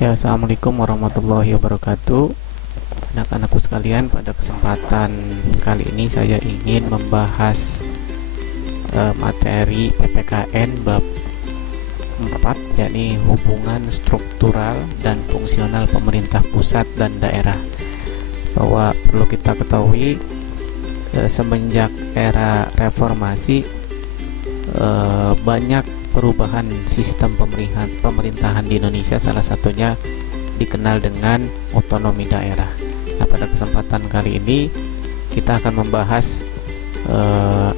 Ya, assalamualaikum warahmatullahi wabarakatuh. Anak-anakku sekalian, pada kesempatan kali ini saya ingin membahas materi PPKN bab 4, yakni hubungan struktural dan fungsional pemerintah pusat dan daerah. Bahwa perlu kita ketahui, semenjak era reformasi banyak perubahan sistem pemerintahan di Indonesia, salah satunya dikenal dengan otonomi daerah. Nah, pada kesempatan kali ini kita akan membahas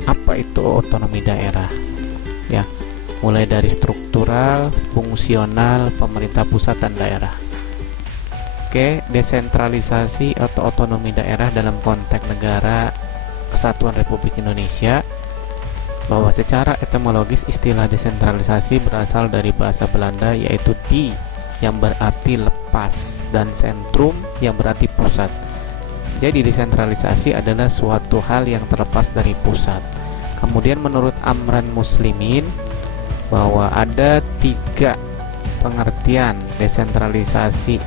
apa itu otonomi daerah, ya, mulai dari struktural, fungsional, pemerintah pusat dan daerah. Oke, desentralisasi atau otonomi daerah dalam konteks negara Kesatuan Republik Indonesia. Bahwa secara etimologis istilah desentralisasi berasal dari bahasa Belanda, yaitu di yang berarti lepas dan sentrum yang berarti pusat. Jadi desentralisasi adalah suatu hal yang terlepas dari pusat. Kemudian menurut Amran Muslimin, bahwa ada 3 pengertian desentralisasi.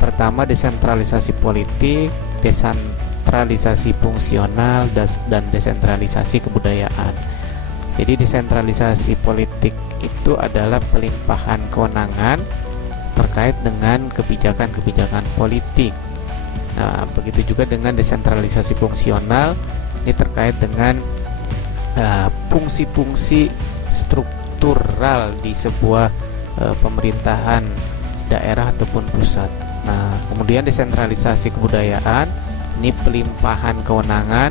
Pertama, desentralisasi politik, desentralisasi fungsional, dan desentralisasi kebudayaan. Jadi desentralisasi politik itu adalah pelimpahan kewenangan terkait dengan kebijakan-kebijakan politik. Nah, begitu juga dengan desentralisasi fungsional, ini terkait dengan fungsi-fungsi struktural di sebuah pemerintahan daerah ataupun pusat. Nah, kemudian desentralisasi kebudayaan, ini pelimpahan kewenangan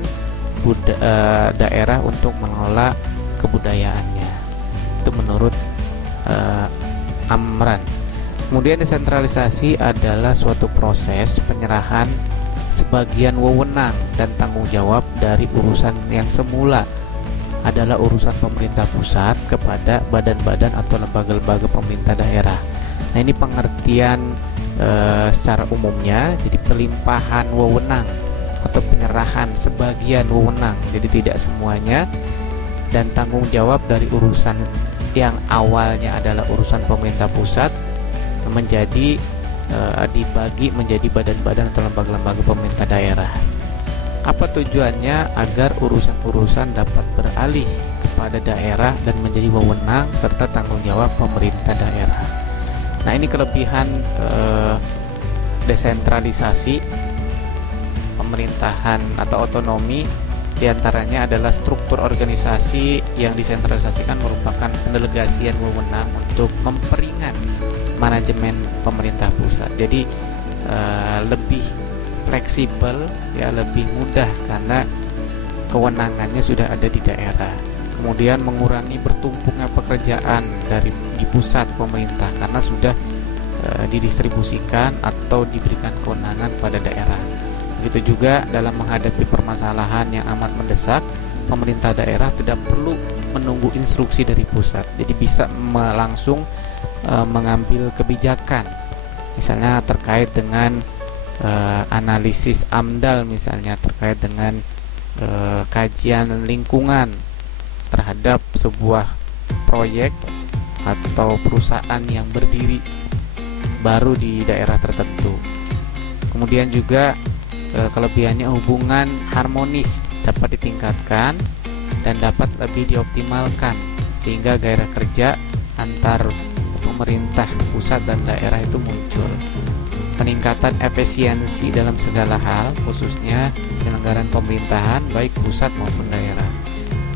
daerah untuk mengelola kebudayaannya. Itu menurut Amran. Kemudian desentralisasi adalah suatu proses penyerahan sebagian wewenang dan tanggung jawab dari urusan yang semula adalah urusan pemerintah pusat kepada badan-badan atau lembaga-lembaga pemerintah daerah. Nah, ini pengertian secara umumnya. Jadi pelimpahan wewenang atau penyerahan sebagian wewenang, jadi tidak semuanya, dan tanggung jawab dari urusan yang awalnya adalah urusan pemerintah pusat menjadi dibagi menjadi badan-badan atau lembaga-lembaga pemerintah daerah. Apa tujuannya? Agar urusan-urusan dapat beralih kepada daerah dan menjadi wewenang serta tanggung jawab pemerintah daerah. Nah, ini kelebihan desentralisasi pemerintahan atau otonomi. Diantaranya adalah struktur organisasi yang disentralisasikan merupakan pendelegasian wewenang untuk memperingan manajemen pemerintah pusat. Jadi lebih fleksibel, ya, lebih mudah karena kewenangannya sudah ada di daerah. Kemudian mengurangi bertumpuknya pekerjaan di pusat pemerintah karena sudah didistribusikan atau diberikan kewenangan pada daerah. Begitu juga dalam menghadapi permasalahan yang amat mendesak, pemerintah daerah tidak perlu menunggu instruksi dari pusat. Jadi bisa langsung mengambil kebijakan, misalnya terkait dengan analisis AMDAL, misalnya terkait dengan kajian lingkungan terhadap sebuah proyek atau perusahaan yang berdiri baru di daerah tertentu. Kemudian juga kelebihannya hubungan harmonis dapat ditingkatkan dan dapat lebih dioptimalkan, sehingga gairah kerja antar pemerintah pusat dan daerah itu muncul. Peningkatan efisiensi dalam segala hal, khususnya penyelenggaraan pemerintahan baik pusat maupun daerah.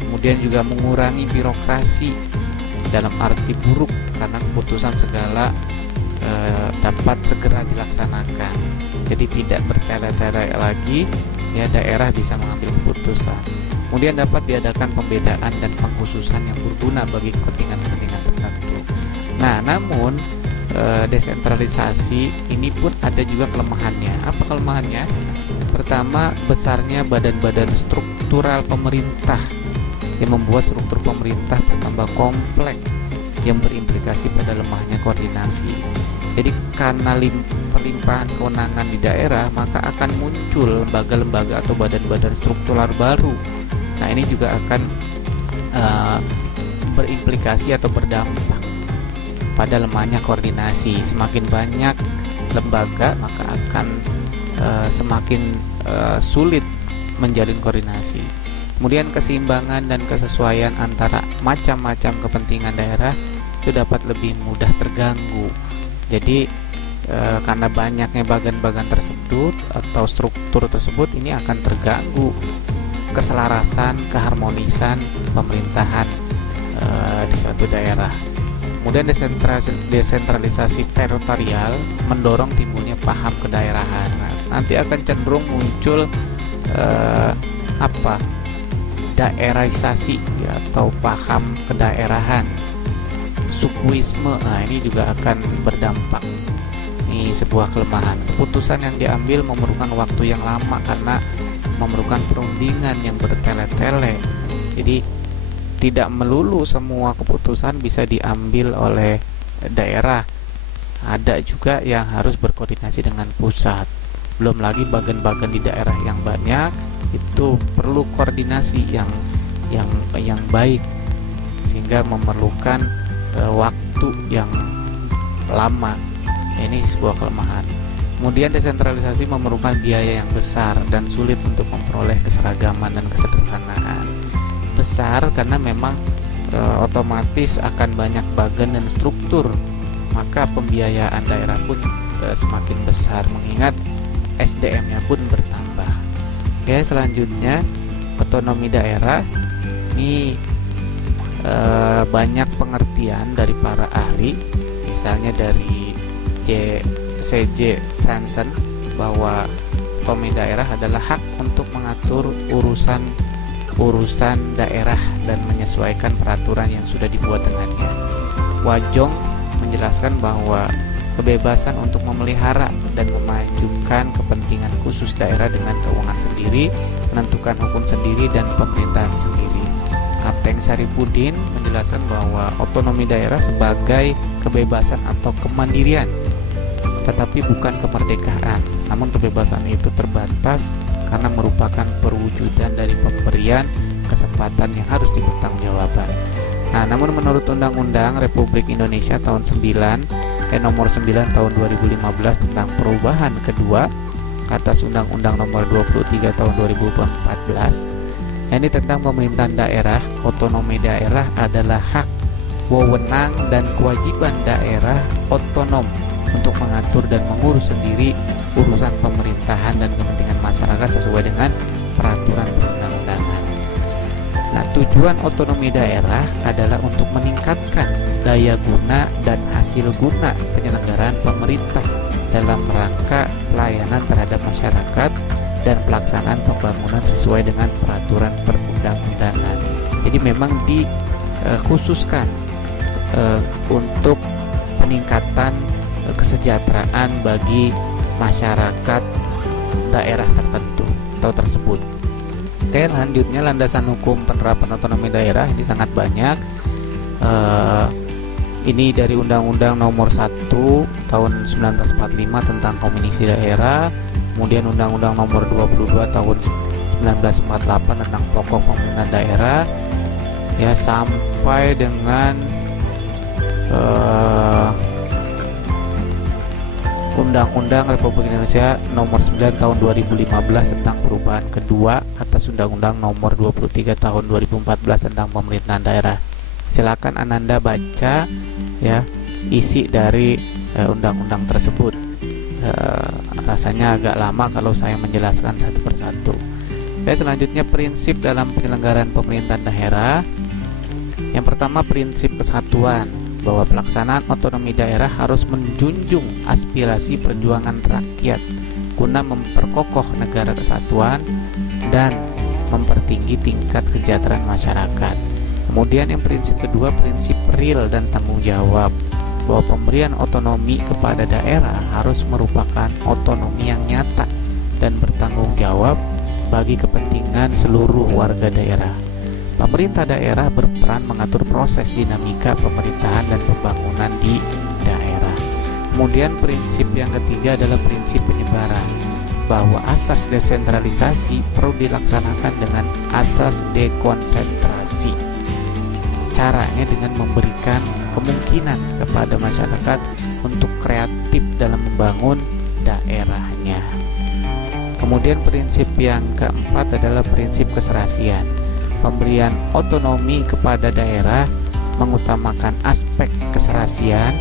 Kemudian juga mengurangi birokrasi dalam arti buruk, karena keputusan segala dapat segera dilaksanakan. Jadi tidak bertele-tele lagi, ya, daerah bisa mengambil keputusan. Kemudian dapat diadakan pembedaan dan pengkhususan yang berguna bagi kepentingan-kepentingan tertentu. Nah, namun desentralisasi ini pun ada juga kelemahannya. Apa kelemahannya? Pertama, besarnya badan-badan struktural pemerintah yang membuat struktur pemerintah bertambah kompleks yang berimplikasi pada lemahnya koordinasi. Jadi karena pelimpahan kewenangan di daerah, maka akan muncul lembaga-lembaga atau badan-badan struktural baru. Nah, ini juga akan berimplikasi atau berdampak pada lemahnya koordinasi. Semakin banyak lembaga, maka akan semakin sulit menjalin koordinasi. Kemudian keseimbangan dan kesesuaian antara macam-macam kepentingan daerah itu dapat lebih mudah terganggu. Jadi karena banyaknya bagan-bagan tersebut atau struktur tersebut, ini akan terganggu keselarasan, keharmonisan pemerintahan di suatu daerah. Kemudian desentralisasi teritorial mendorong timbulnya paham kedaerahan. Nah, nanti akan cenderung muncul daerahisasi ya, atau paham kedaerahan, sukuisme. Nah, ini juga akan berdampak. Ini sebuah kelemahan. Keputusan yang diambil memerlukan waktu yang lama karena memerlukan perundingan yang bertele-tele. Jadi tidak melulu semua keputusan bisa diambil oleh daerah. Ada juga yang harus berkoordinasi dengan pusat. Belum lagi bagian-bagian di daerah yang banyak itu perlu koordinasi yang baik, sehingga memerlukan waktu yang lama. Ini sebuah kelemahan. Kemudian desentralisasi memerlukan biaya yang besar dan sulit untuk memperoleh keseragaman dan kesederhanaan. Besar karena memang otomatis akan banyak bagan dan struktur, maka pembiayaan daerah pun semakin besar mengingat SDM-nya pun bertambah. Oke, selanjutnya otonomi daerah. Ini banyak pengertian dari para ahli, misalnya dari C.J. Franzen, bahwa otonomi daerah adalah hak untuk mengatur urusan daerah dan menyesuaikan peraturan yang sudah dibuat dengannya. Wajong menjelaskan bahwa kebebasan untuk memelihara dan memajukan kepentingan khusus daerah dengan keuangan sendiri, menentukan hukum sendiri dan pemerintahan sendiri. Kapten Saripudin menjelaskan bahwa otonomi daerah sebagai kebebasan atau kemandirian, tetapi bukan kemerdekaan. Namun kebebasan itu terbatas karena merupakan perwujudan dari pemberian kesempatan yang harus dipertanggungjawabkan. Nah, namun menurut Undang-Undang Republik Indonesia tahun nomor 9 tahun 2015 tentang perubahan kedua atas Undang-Undang nomor 23 tahun 2014, ini tentang pemerintahan daerah, otonomi daerah adalah hak, wewenang dan kewajiban daerah otonom untuk mengatur dan mengurus sendiri urusan pemerintahan dan kepentingan masyarakat sesuai dengan peraturan perundang-undangan. Nah, tujuan otonomi daerah adalah untuk meningkatkan daya guna dan hasil guna penyelenggaraan pemerintah dalam rangka pelayanan terhadap masyarakat dan pelaksanaan pembangunan sesuai dengan peraturan perundang-undangan. Jadi memang dikhususkan untuk peningkatan kesejahteraan bagi masyarakat daerah tertentu atau tersebut. Oke, lanjutnya landasan hukum penerapan otonomi daerah ini sangat banyak. Ini dari Undang-Undang nomor 1 tahun 1945 tentang komisi daerah, kemudian Undang-Undang nomor 22 tahun 1948 tentang pokok pemerintahan daerah, ya, sampai dengan Undang-Undang Republik Indonesia nomor 9 tahun 2015 tentang perubahan kedua atas Undang-Undang nomor 23 tahun 2014 tentang pemerintahan daerah. Silakan Ananda baca ya isi dari undang-undang tersebut. Rasanya agak lama kalau saya menjelaskan satu persatu. Selanjutnya prinsip dalam penyelenggaraan pemerintahan daerah. Yang pertama, prinsip kesatuan, bahwa pelaksanaan otonomi daerah harus menjunjung aspirasi perjuangan rakyat guna memperkokoh negara kesatuan dan mempertinggi tingkat kesejahteraan masyarakat. Kemudian yang prinsip kedua, prinsip real dan tanggung jawab, bahwa pemberian otonomi kepada daerah harus merupakan otonomi yang nyata dan bertanggung jawab bagi kepentingan seluruh warga daerah. Pemerintah daerah berperan mengatur proses dinamika pemerintahan dan pembangunan di daerah. Kemudian prinsip yang ketiga adalah prinsip penyebaran, bahwa asas desentralisasi perlu dilaksanakan dengan asas dekonsentrasi. Caranya dengan memberikan kemungkinan kepada masyarakat untuk kreatif dalam membangun daerahnya. Kemudian prinsip yang keempat adalah prinsip keserasian. Pemberian otonomi kepada daerah mengutamakan aspek keserasian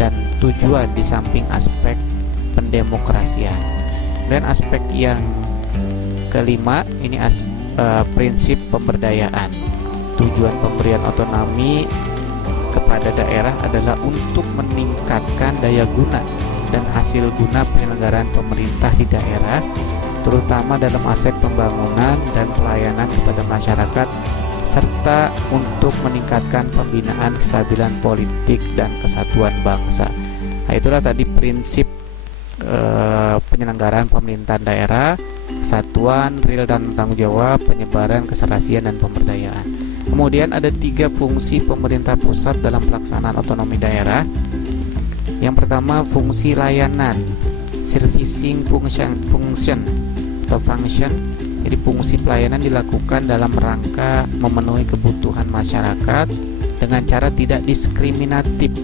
dan tujuan di samping aspek pendemokrasian. Dan aspek yang kelima ini prinsip pemberdayaan. Tujuan pemberian otonomi kepada daerah adalah untuk meningkatkan daya guna dan hasil guna penyelenggaraan pemerintah di daerah, terutama dalam aspek pembangunan dan pelayanan kepada masyarakat, serta untuk meningkatkan pembinaan kestabilan politik dan kesatuan bangsa. Nah, itulah tadi prinsip penyelenggaraan pemerintahan daerah: kesatuan, real dan tanggung jawab, penyebaran, keserasian, dan pemberdayaan. Kemudian ada 3 fungsi pemerintah pusat dalam pelaksanaan otonomi daerah. Yang pertama, fungsi layanan, servicing function atau function. Jadi fungsi pelayanan dilakukan dalam rangka memenuhi kebutuhan masyarakat dengan cara tidak diskriminatif,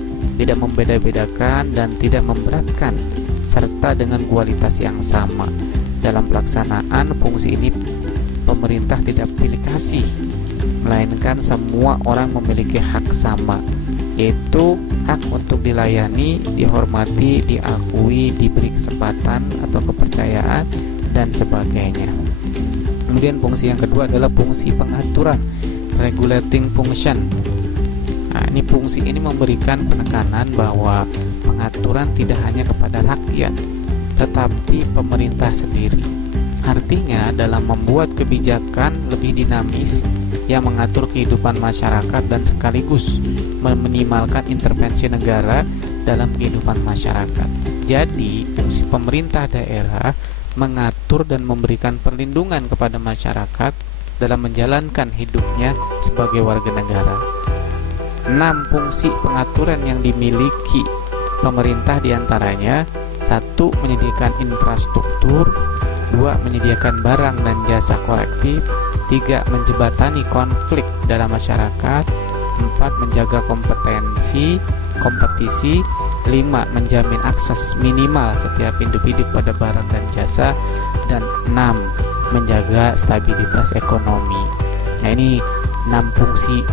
tidak membeda-bedakan dan tidak memberatkan, serta dengan kualitas yang sama. Dalam pelaksanaan fungsi ini, pemerintah tidak pilih kasih, melainkan semua orang memiliki hak sama, yaitu hak untuk dilayani, dihormati, diakui, diberi kesempatan atau kepercayaan, dan sebagainya. Kemudian fungsi yang kedua adalah fungsi pengaturan, regulating function. Nah, fungsi ini memberikan penekanan bahwa pengaturan tidak hanya kepada rakyat, tetapi pemerintah sendiri. Artinya, dalam membuat kebijakan lebih dinamis yang mengatur kehidupan masyarakat dan sekaligus meminimalkan intervensi negara dalam kehidupan masyarakat. Jadi, fungsi pemerintah daerah mengatur dan memberikan perlindungan kepada masyarakat dalam menjalankan hidupnya sebagai warga negara. 6 fungsi pengaturan yang dimiliki pemerintah diantaranya: 1. Menyediakan infrastruktur, 2. Menyediakan barang dan jasa kolektif, 3. Menjembatani konflik dalam masyarakat, 4. Menjaga kompetisi, 5. Menjamin akses minimal setiap individu pada barang dan jasa, dan 6. Menjaga stabilitas ekonomi. Nah, ini 6 fungsi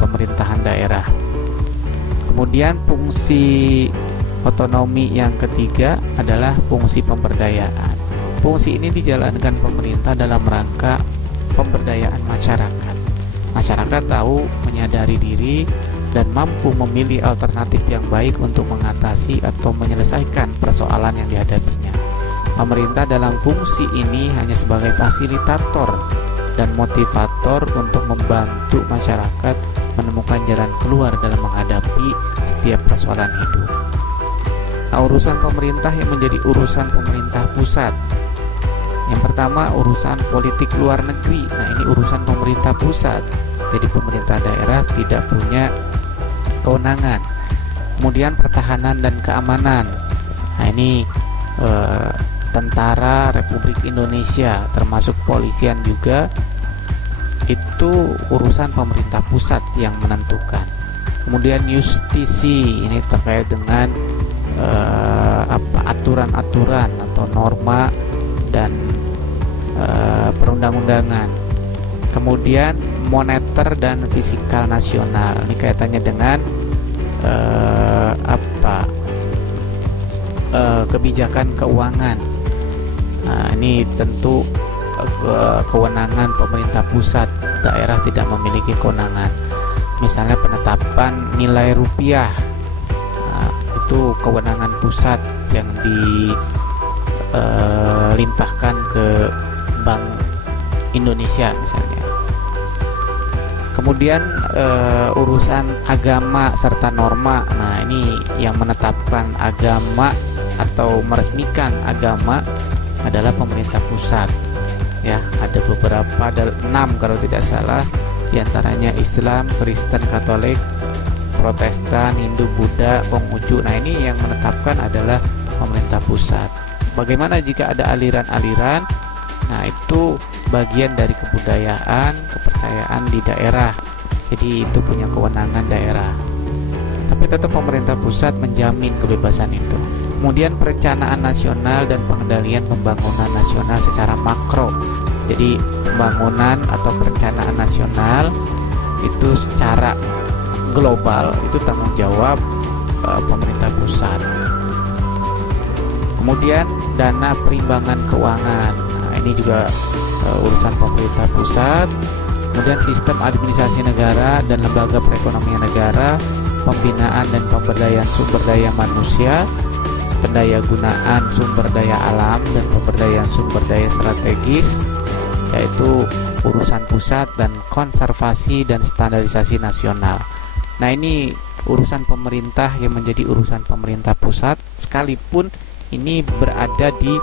pemerintahan daerah. Kemudian fungsi otonomi yang ketiga adalah fungsi pemberdayaan. Fungsi ini dijalankan pemerintah dalam rangka pemberdayaan masyarakat. Masyarakat tahu, menyadari diri, dan mampu memilih alternatif yang baik untuk mengatasi atau menyelesaikan persoalan yang dihadapinya. Pemerintah dalam fungsi ini hanya sebagai fasilitator dan motivator untuk membantu masyarakat menemukan jalan keluar dalam menghadapi setiap persoalan hidup. Nah, urusan pemerintah yang menjadi urusan pemerintah pusat. Yang pertama, urusan politik luar negeri. Nah, ini urusan pemerintah pusat. Jadi pemerintah daerah tidak punya kewenangan. Kemudian pertahanan dan keamanan. Nah, ini Tentara Republik Indonesia termasuk polisian juga, itu urusan pemerintah pusat yang menentukan. Kemudian justisi, ini terkait dengan aturan-aturan atau norma dan perundang-undangan. Kemudian moneter dan fiskal nasional, ini kaitannya dengan kebijakan keuangan. Nah, ini tentu kewenangan pemerintah pusat, daerah tidak memiliki kewenangan. Misalnya penetapan nilai rupiah, nah, itu kewenangan pusat yang dilimpahkan ke Bank Indonesia misalnya. Kemudian urusan agama serta norma. Nah, ini yang menetapkan agama atau meresmikan agama adalah pemerintah pusat. Ya, ada beberapa, ada 6 kalau tidak salah, diantaranya Islam, Kristen, Katolik, Protestan, Hindu, Buddha, Konghucu. Nah, ini yang menetapkan adalah pemerintah pusat. Bagaimana jika ada aliran-aliran? Nah, itu bagian dari kebudayaan, kepercayaan di daerah. Jadi itu punya kewenangan daerah. tapi tetap pemerintah pusat menjamin kebebasan itu. Kemudian perencanaan nasional dan pengendalian pembangunan nasional secara makro. Jadi pembangunan atau perencanaan nasional itu secara global itu tanggung jawab pemerintah pusat. Kemudian dana perimbangan keuangan, nah, ini juga urusan pemerintah pusat. Kemudian sistem administrasi negara dan lembaga perekonomian negara, pembinaan dan pemberdayaan sumber daya manusia, pendayagunaan sumber daya alam dan pemberdayaan sumber daya strategis, yaitu urusan pusat, dan konservasi dan standarisasi nasional. Nah, ini urusan pemerintah yang menjadi urusan pemerintah pusat, sekalipun ini berada di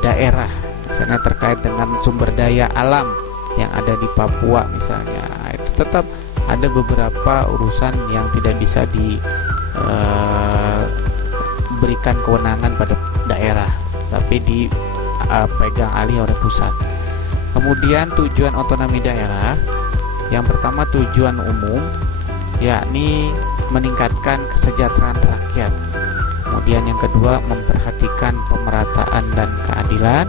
daerah, misalnya terkait dengan sumber daya alam yang ada di Papua misalnya, itu tetap ada beberapa urusan yang tidak bisa diberikan kewenangan pada daerah, tapi dipegang alih oleh pusat. Kemudian tujuan otonomi daerah, yang pertama tujuan umum, yakni meningkatkan kesejahteraan rakyat. Kemudian yang kedua memperhatikan pemerataan dan keadilan.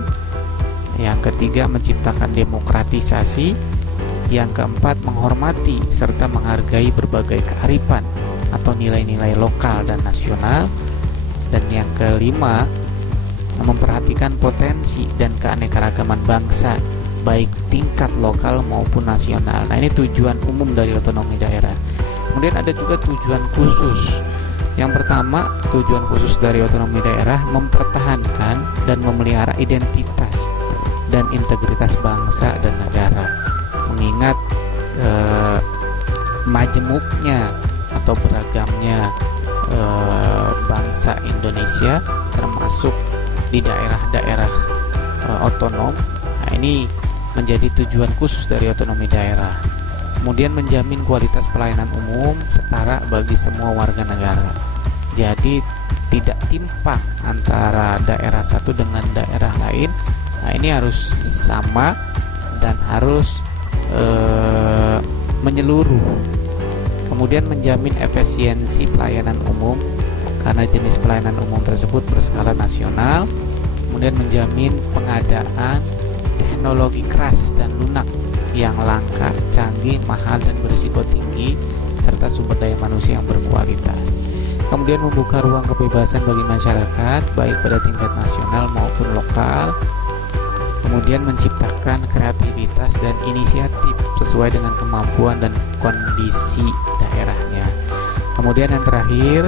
Yang ketiga menciptakan demokratisasi. Yang keempat menghormati serta menghargai berbagai kearifan atau nilai-nilai lokal dan nasional. Dan yang kelima memperhatikan potensi dan keanekaragaman bangsa, baik tingkat lokal maupun nasional. Nah, ini tujuan umum dari otonomi daerah. Kemudian ada juga tujuan khusus. Yang pertama, tujuan khusus dari otonomi daerah mempertahankan dan memelihara identitas dan integritas bangsa dan negara, mengingat majemuknya atau beragamnya bangsa Indonesia, termasuk di daerah-daerah otonom. Nah, ini menjadi tujuan khusus dari otonomi daerah. Kemudian menjamin kualitas pelayanan umum setara bagi semua warga negara. Jadi tidak timpang antara daerah satu dengan daerah lain. Nah, ini harus sama dan harus menyeluruh. Kemudian menjamin efisiensi pelayanan umum karena jenis pelayanan umum tersebut berskala nasional. Kemudian menjamin pengadaan teknologi keras dan lunak yang langka, canggih, mahal, dan berisiko tinggi, serta sumber daya manusia yang berkualitas. Kemudian membuka ruang kebebasan bagi masyarakat, baik pada tingkat nasional maupun lokal. Kemudian menciptakan kreativitas dan inisiatif sesuai dengan kemampuan dan kondisi daerahnya. Kemudian yang terakhir,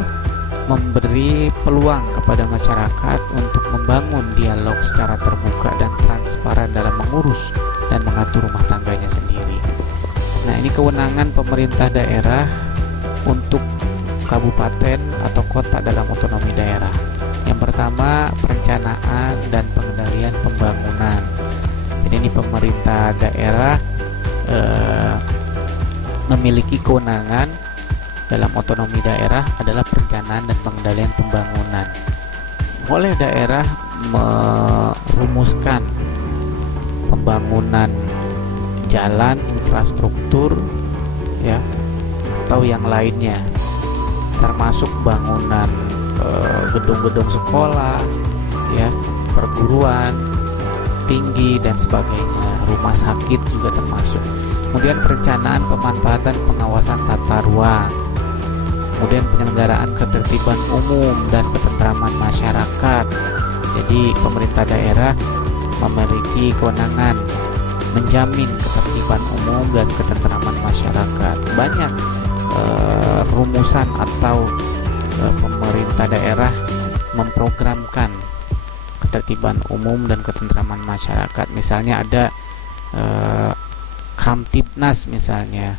memberi peluang kepada masyarakat untuk membangun dialog secara terbuka dan transparan dalam mengurus dan mengatur rumah tangganya sendiri. Nah, ini kewenangan pemerintah daerah untuk kabupaten atau kota dalam otonomi daerah. Yang pertama, perencanaan dan pengendalian pembangunan. Jadi ini pemerintah daerah memiliki kewenangan dalam otonomi daerah adalah perencanaan dan pengendalian pembangunan. Oleh daerah merumuskan pembangunan jalan, infrastruktur, ya, atau yang lainnya, termasuk bangunan gedung-gedung sekolah, ya, perguruan tinggi dan sebagainya, rumah sakit juga termasuk. Kemudian perencanaan, pemanfaatan, pengawasan tata ruang. Kemudian penyelenggaraan ketertiban umum dan ketentraman masyarakat. Jadi pemerintah daerah memiliki kewenangan menjamin ketertiban umum dan ketentraman masyarakat. Banyak rumusan atau pemerintah daerah memprogramkan ketertiban umum dan ketentraman masyarakat. Misalnya ada Kamtibnas misalnya,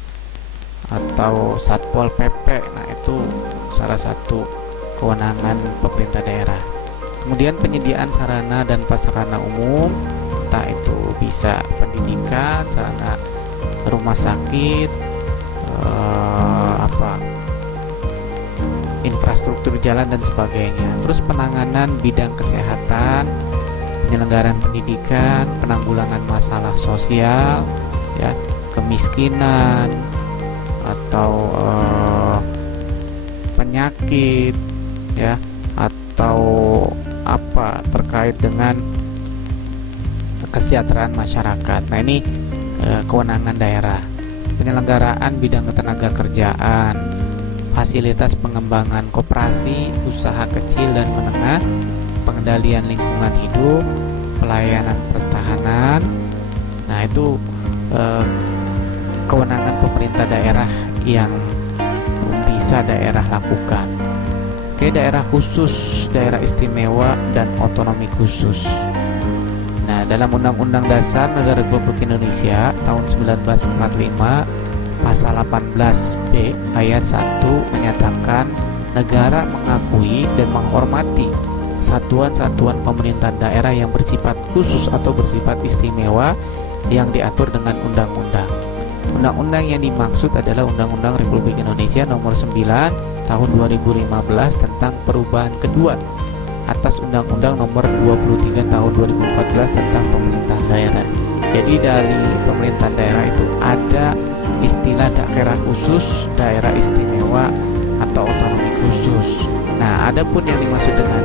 atau Satpol PP. Nah, itu salah satu kewenangan pemerintah daerah. Kemudian penyediaan sarana dan prasarana umum, entah itu bisa pendidikan, sarana rumah sakit, infrastruktur jalan dan sebagainya. Terus penanganan bidang kesehatan, penyelenggaraan pendidikan, penanggulangan masalah sosial, ya, kemiskinan, atau penyakit ya, atau apa terkait dengan kesejahteraan masyarakat. Nah, ini kewenangan daerah. Penyelenggaraan bidang ketenaga kerjaan, fasilitas pengembangan koperasi, usaha kecil dan menengah, pengendalian lingkungan hidup, pelayanan pertahanan. Nah, itu kewenangan pemerintah daerah yang bisa daerah lakukan. Oke, daerah khusus, daerah istimewa, dan otonomi khusus. Nah, dalam Undang-Undang Dasar Negara Republik Indonesia tahun 1945 pasal 18B ayat 1 menyatakan negara mengakui dan menghormati satuan-satuan pemerintahan daerah yang bersifat khusus atau bersifat istimewa yang diatur dengan undang-undang. Undang-undang yang dimaksud adalah Undang-Undang Republik Indonesia Nomor 9 Tahun 2015 tentang perubahan kedua atas Undang-Undang Nomor 23 Tahun 2014 tentang pemerintahan daerah. Jadi dari pemerintahan daerah itu ada istilah daerah khusus, daerah istimewa, atau otonomi khusus. Nah, adapun yang dimaksud dengan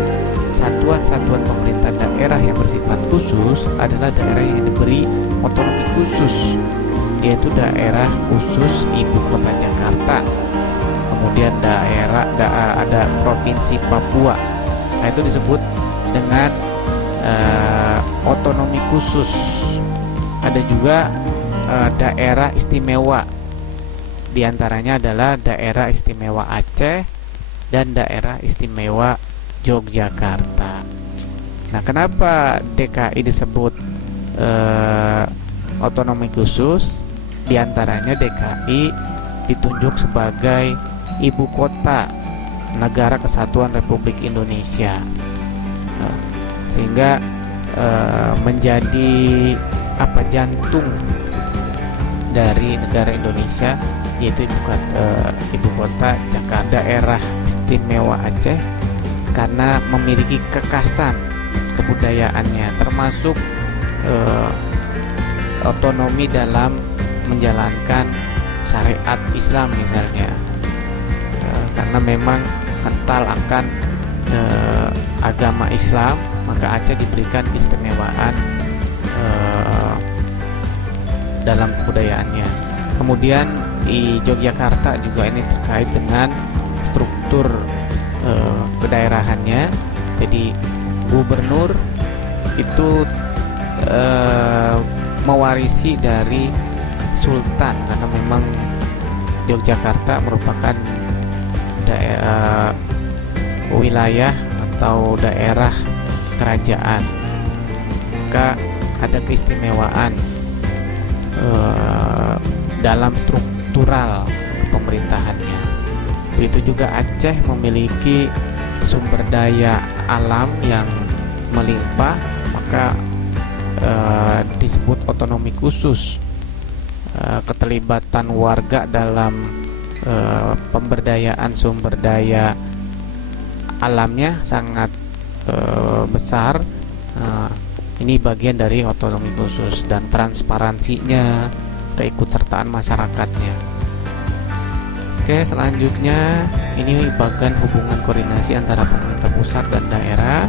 satuan-satuan pemerintahan daerah yang bersifat khusus adalah daerah yang diberi otonomi khusus, yaitu daerah khusus ibu kota Jakarta. Kemudian ada provinsi Papua. Nah, itu disebut dengan otonomi khusus. Ada juga daerah istimewa. Di antaranya adalah daerah istimewa Aceh dan daerah istimewa Yogyakarta. Nah, kenapa DKI disebut otonomi khusus? Di antaranya DKI ditunjuk sebagai ibu kota Negara Kesatuan Republik Indonesia, sehingga menjadi jantung dari negara Indonesia, yaitu ibu kota Jakarta. Daerah istimewa Aceh karena memiliki kekhasan kebudayaannya, termasuk otonomi dalam menjalankan syariat Islam misalnya, karena memang kental akan agama Islam, maka Aceh diberikan keistimewaan dalam kebudayaannya. Kemudian di Yogyakarta juga ini terkait dengan struktur kedaerahannya. Jadi gubernur itu mewarisi dari sultan, karena memang Yogyakarta merupakan wilayah atau daerah kerajaan, maka ada keistimewaan dalam struktural pemerintahannya. Begitu juga Aceh memiliki sumber daya alam yang melimpah, maka disebut otonomi khusus. Keterlibatan warga dalam pemberdayaan sumber daya alamnya sangat besar. Ini bagian dari otonomi khusus, dan transparansinya, keikutsertaan masyarakatnya. Oke, selanjutnya ini bagian hubungan koordinasi antara pemerintah pusat dan daerah.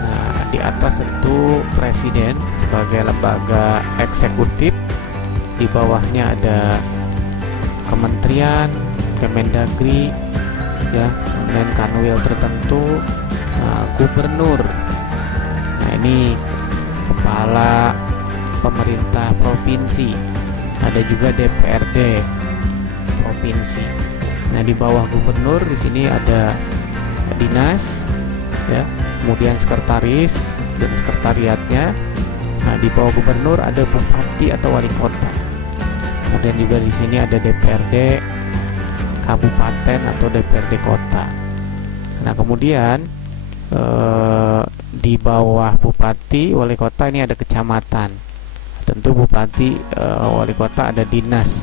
Nah, di atas itu presiden sebagai lembaga eksekutif, di bawahnya ada kementerian, Kemendagri, ya, kemudian kanwil tertentu, gubernur. Nah, ini kepala pemerintah provinsi, ada juga DPRD provinsi. Nah, di bawah gubernur di sini ada dinas, ya, kemudian sekretaris dan sekretariatnya. Nah, di bawah gubernur ada bupati atau wali kota. Kemudian juga di sini ada DPRD kabupaten atau DPRD kota. Nah, kemudian di bawah bupati, wali kota ini ada kecamatan. Tentu bupati, wali kota ada dinas.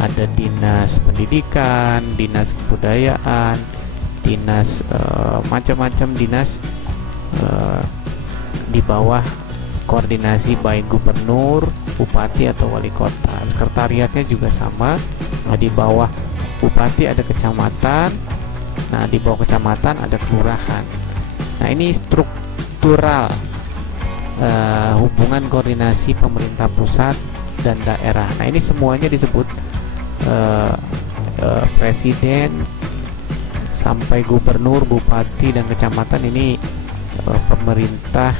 Ada dinas pendidikan, dinas kebudayaan, dinas macam-macam dinas di bawah koordinasi baik gubernur, bupati atau wali kota. Sekretariatnya juga sama. Di bawah bupati ada kecamatan, Nah, di bawah kecamatan ada kelurahan. Nah, ini struktural hubungan koordinasi pemerintah pusat dan daerah. Nah, ini semuanya disebut presiden sampai gubernur, bupati, dan kecamatan. Ini pemerintah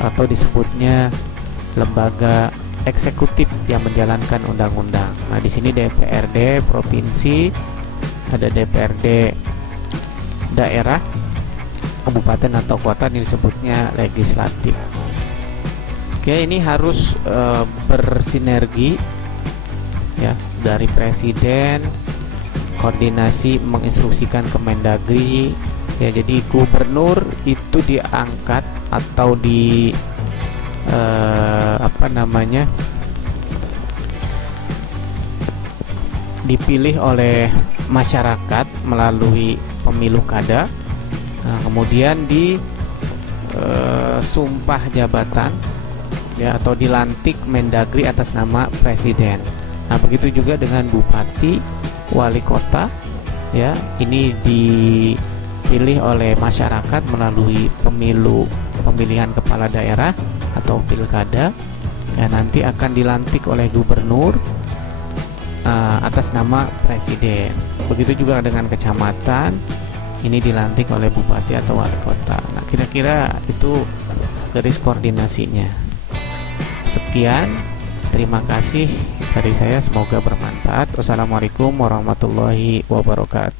atau disebutnya lembaga eksekutif yang menjalankan undang-undang. Nah, di sini DPRD provinsi, ada DPRD daerah, kabupaten atau kota, ini disebutnya legislatif. Oke, ini harus bersinergi ya, dari presiden, koordinasi menginstruksikan ke Mendagri ya. Jadi gubernur itu diangkat atau dipilih oleh masyarakat melalui pemilu kada. Nah, kemudian sumpah jabatan ya, atau dilantik Mendagri atas nama presiden. Nah, begitu juga dengan bupati, wali kota ya, ini dipilih oleh masyarakat melalui pemilihan kepala daerah atau pilkada ya, nanti akan dilantik oleh gubernur atas nama presiden. Begitu juga dengan kecamatan, ini dilantik oleh bupati atau wali kota. Nah, kira-kira itu garis koordinasinya. Sekian, terima kasih dari saya, semoga bermanfaat. Wassalamualaikum warahmatullahi wabarakatuh.